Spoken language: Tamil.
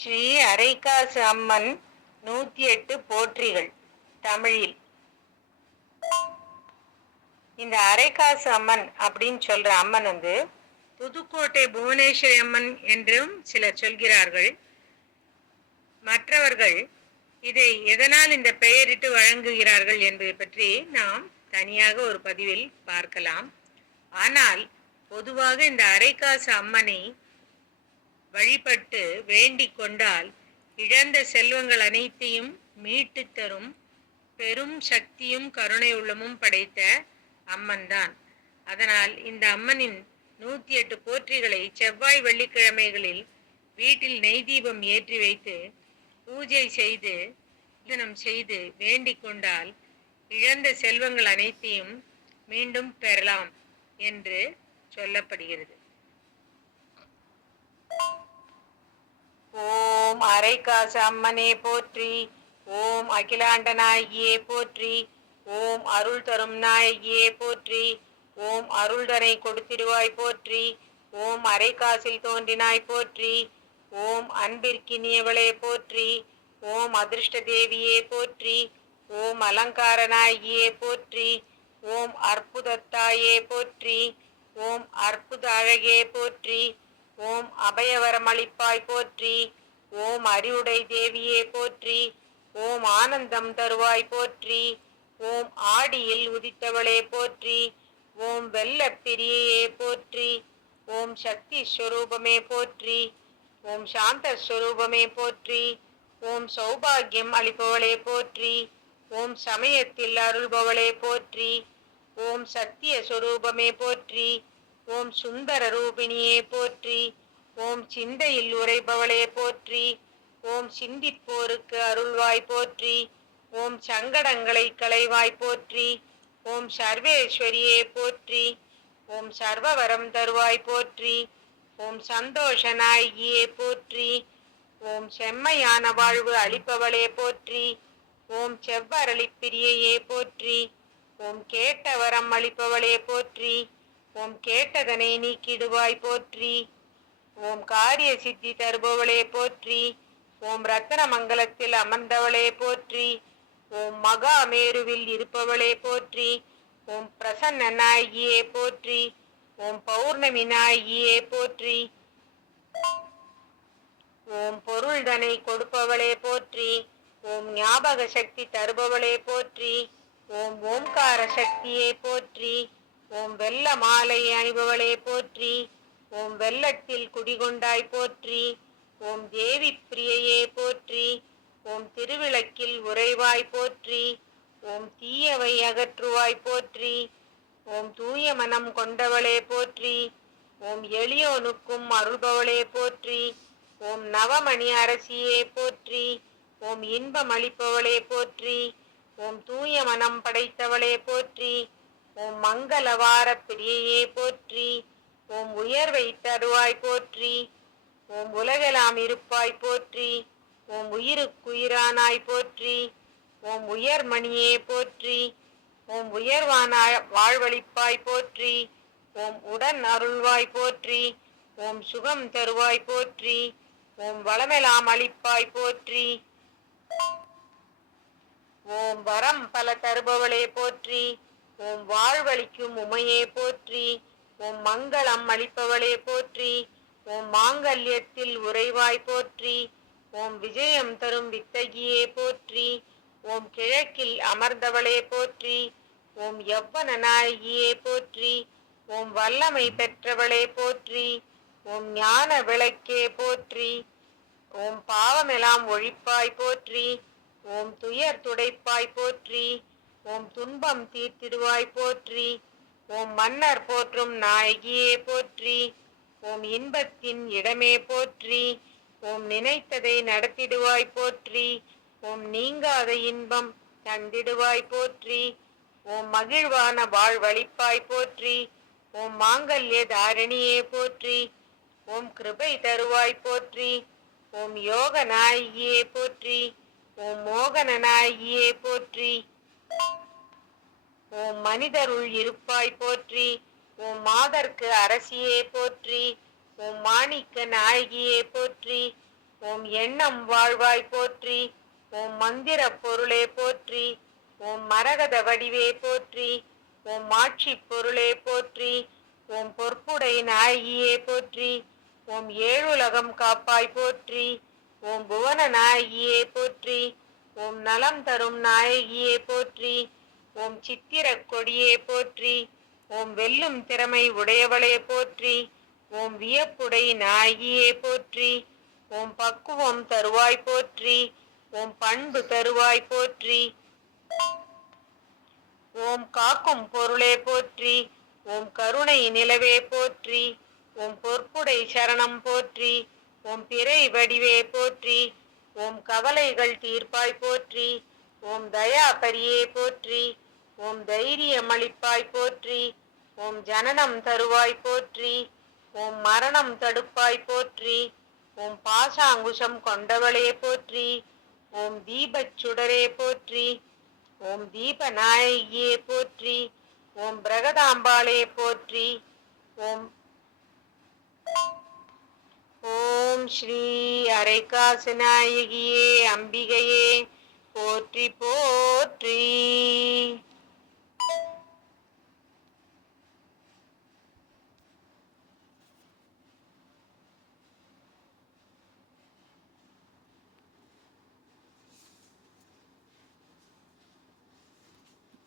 ஸ்ரீ அரைக்காசு அம்மன் நூத்தி எட்டு போற்றிகள் தமிழில். இந்த அரைக்காசு அம்மன் அப்படின்னு சொல்ற அம்மன் வந்து புதுக்கோட்டை புவனேஸ்வரி அம்மன் என்றும் சிலர் சொல்கிறார்கள். மற்றவர்கள் இதை எதனால் இந்த பெயரிட்டு வழங்குகிறார்கள் என்பதை பற்றி நாம் தனியாக ஒரு பதிவில் பார்க்கலாம். ஆனால் பொதுவாக இந்த அரைக்காசு அம்மனை வழிபட்டு வேண்டிக் கொண்டால் இழந்த செல்வங்கள் அனைத்தையும் மீட்டு தரும் பெரும் சக்தியும் கருணை உள்ளமும் படைத்த அம்மன்தான். அதனால் இந்த அம்மனின் நூத்தி எட்டு போற்றிகளை செவ்வாய் வெள்ளிக்கிழமைகளில் வீட்டில் நெய் தீபம் ஏற்றி வைத்து பூஜை செய்து தினம் செய்து வேண்டிக் கொண்டால் இழந்த செல்வங்கள் அனைத்தையும் மீண்டும் பெறலாம் என்று சொல்லப்படுகிறது. ஓம் அரைக்காசு அம்மனே போற்றி. ஓம் அகிலாண்ட நாயகியே போற்றி. ஓம் அருள் தரும் நாயகியே போற்றி. ஓம் அருள்தனை கொடுத்திடுவாய் போற்றி. ஓம் அரைக்காசில் தோன்றினாய் போற்றி. ஓம் அன்பிற்கினியவளே போற்றி. ஓம் அதிர்ஷ்ட தேவியே போற்றி. ஓம் அலங்காரநாயகியே போற்றி. ஓம் அற்புதத்தாயே போற்றி. ஓம் அற்புத அழகே போற்றி. ஓம் அபயவரமளிப்பாய் போற்றி ஓம் அறிவுடை தேவியே போற்றி ஓம் ஆனந்தம் தருவாய் போற்றி ஓம் ஆடியில் உதித்தவளே போற்றி ஓம் வெள்ளப் பிரியையே போற்றி ஓம் சக்தி ஸ்வரூபமே போற்றி ஓம் சாந்த ஸ்வரூபமே போற்றி ஓம் சௌபாகியம் அளிப்பவளே போற்றி ஓம் சமயத்தில் அருள்பவளே போற்றி ஓம் சத்திய சொரூபமே போற்றி ஓம் சுந்தர ரூபிணியே போற்றி ஓம் சிந்தையில் உரைபவளே போற்றி ஓம் சிந்திப்போருக்கு அருள்வாய் போற்றி ஓம் சங்கடங்களை களைவாய் போற்றி ஓம் சர்வேஸ்வரியே போற்றி ஓம் சர்வவரம் தருவாய் போற்றி ஓம் சந்தோஷ நாயகியே போற்றி ஓம் செம்மையான வாழ்வு அளிப்பவளே போற்றி ஓம் செவ்வரளிப்பிரியையே போற்றி ஓம் கேட்டவரம் அளிப்பவளே போற்றி ஓம் கேட்டதனை நீக்கிடுவாய் போற்றி. ஓம் காரிய சித்தி தருபவளே போற்றி. ஓம் ரத்தன மங்கலத்தில் அமர்ந்தவளே போற்றி. ஓம் மகா மேருவில் இருப்பவளே போற்றி. ஓம் பிரசன்ன நாயகியே போற்றி. ஓம் பௌர்ணமி நாயகியே போற்றி. ஓம் பொருள்தனை கொடுப்பவளே போற்றி. ஓம் ஞாபக சக்தி தருபவளே போற்றி. ஓம் ஓம்கார சக்தியே போற்றி. ஓம் வெள்ள மாலை அணிபவளே போற்றி. ஓம் வெள்ளத்தில் குடிகொண்டாய் போற்றி. ஓம் தேவி பிரியையே போற்றி. ஓம் திருவிளக்கில் உறைவாய் போற்றி. ஓம் தீயவை அகற்றுவாய் போற்றி. ஓம் தூய மனம் கொண்டவளே போற்றி. ஓம் எளியோனுக்கும் அருள்பவளே போற்றி. ஓம் நவமணி அரசியே போற்றி. ஓம் இன்பம் அளிப்பவளே போற்றி. ஓம் தூய மனம் படைத்தவளே போற்றி. ஓம் மங்களவார பிரியையே போற்றி ஓம் உயர்வை தருவாய் போற்றி ஓம் உலகெலாம் இருப்பாய் போற்றி ஓம் உயிருக்குயிரானாய் போற்றி ஓம் உயர்மணியே போற்றி ஓம் உயர்வான வாழ்வழிப்பாய் போற்றி ஓம் உடன் அருள்வாய் போற்றி ஓம் சுகம் தருவாய் போற்றி ஓம் வளமெலாம் அளிப்பாய் போற்றி. ஓம் வரம் பல தருபவளே போற்றி ஓம் வாழ்வழிக்கும் உமையே போற்றி ஓம் மங்களம் அளிப்பவளே போற்றி ஓம் மாங்கல்யத்தில் உறைவாய் போற்றி ஓம் விஜயம் தரும் வித்தகியே போற்றி ஓம் கிழக்கில் அமர்ந்தவளே போற்றி ஓம் எவ்வன நாயகியே போற்றி ஓம் வல்லமை பெற்றவளே போற்றி ஓம் ஞான விளக்கே போற்றி ஓம் பாவமெல்லாம் ஒழிப்பாய் போற்றி ஓம் துயர் துடைப்பாய் போற்றி ஓம் துன்பம் தீர்த்திடுவாய் போற்றி. ஓம் மன்னர் போற்றும் நாயகியே போற்றி. ஓம் இன்பத்தின் இடமே போற்றி. ஓம் நினைத்ததை நடத்திடுவாய் போற்றி. ஓம் நீங்காத இன்பம் தந்திடுவாய் போற்றி. ஓம் மகிழ்வான வாழ்வழிப்பாய் போற்றி. ஓம் மாங்கல்ய தாரணியே போற்றி. ஓம் கிருபை தருவாய் போற்றி. ஓம் யோக நாயகியே போற்றி. ஓம் மோகன நாயகியே போற்றி. ஓ மனிதருள் இருப்பாய் போற்றி உன் மாதர்க்கு அரசியே போற்றி ஓம் மாணிக்க நாயகியே போற்றி ஓம் எண்ணம் வாழ்வாய் போற்றி ஓம் மந்திர பொருளே போற்றி ஓம் மரகத வடிவே போற்றி ஓம் மாட்சி பொருளே போற்றி ஓம் பொற்புடை நாயகியே போற்றி ஓம் ஏழுலகம் காப்பாய் போற்றி ஓம் புவன நாயகியே போற்றி ஓம் நலம் தரும் நாயகியே போற்றி ஓம் சித்திர கொடியே போற்றி ஓம் வெல்லும் திறமை உடையவளே போற்றி ஓம் வியப்புடை நாயகியே போற்றி ஓம் பக்குவம் தருவாய் போற்றி ஓம் பண்பு தருவாய் போற்றி ஓம் காக்கும் பொருளே போற்றி ஓம் கருணை நிலவே போற்றி ஓம் பொற்புடை சரணம் போற்றி ஓம் பிறை வடிவே போற்றி ஓம் கவலைகள் தீர்ப்பாய் போற்றி ஓம் தயா பரியே போற்றி ஓம் தைரியம் அளிப்பாய் போற்றி ஓம் ஜனனம் தருவாய் போற்றி ஓம் மரணம் தடுப்பாய் போற்றி ஓம் பாசாங்குஷம் கொண்டவளே போற்றி ஓம் தீபச் சுடரே போற்றி ஓம் தீபநாயகியே போற்றி ஓம் பிரகதாம்பாளே போற்றி ஓம் ஓம் ஸ்ரீ அரைக்காசநாயகியே அம்பிகையே போற்றி போற்றி.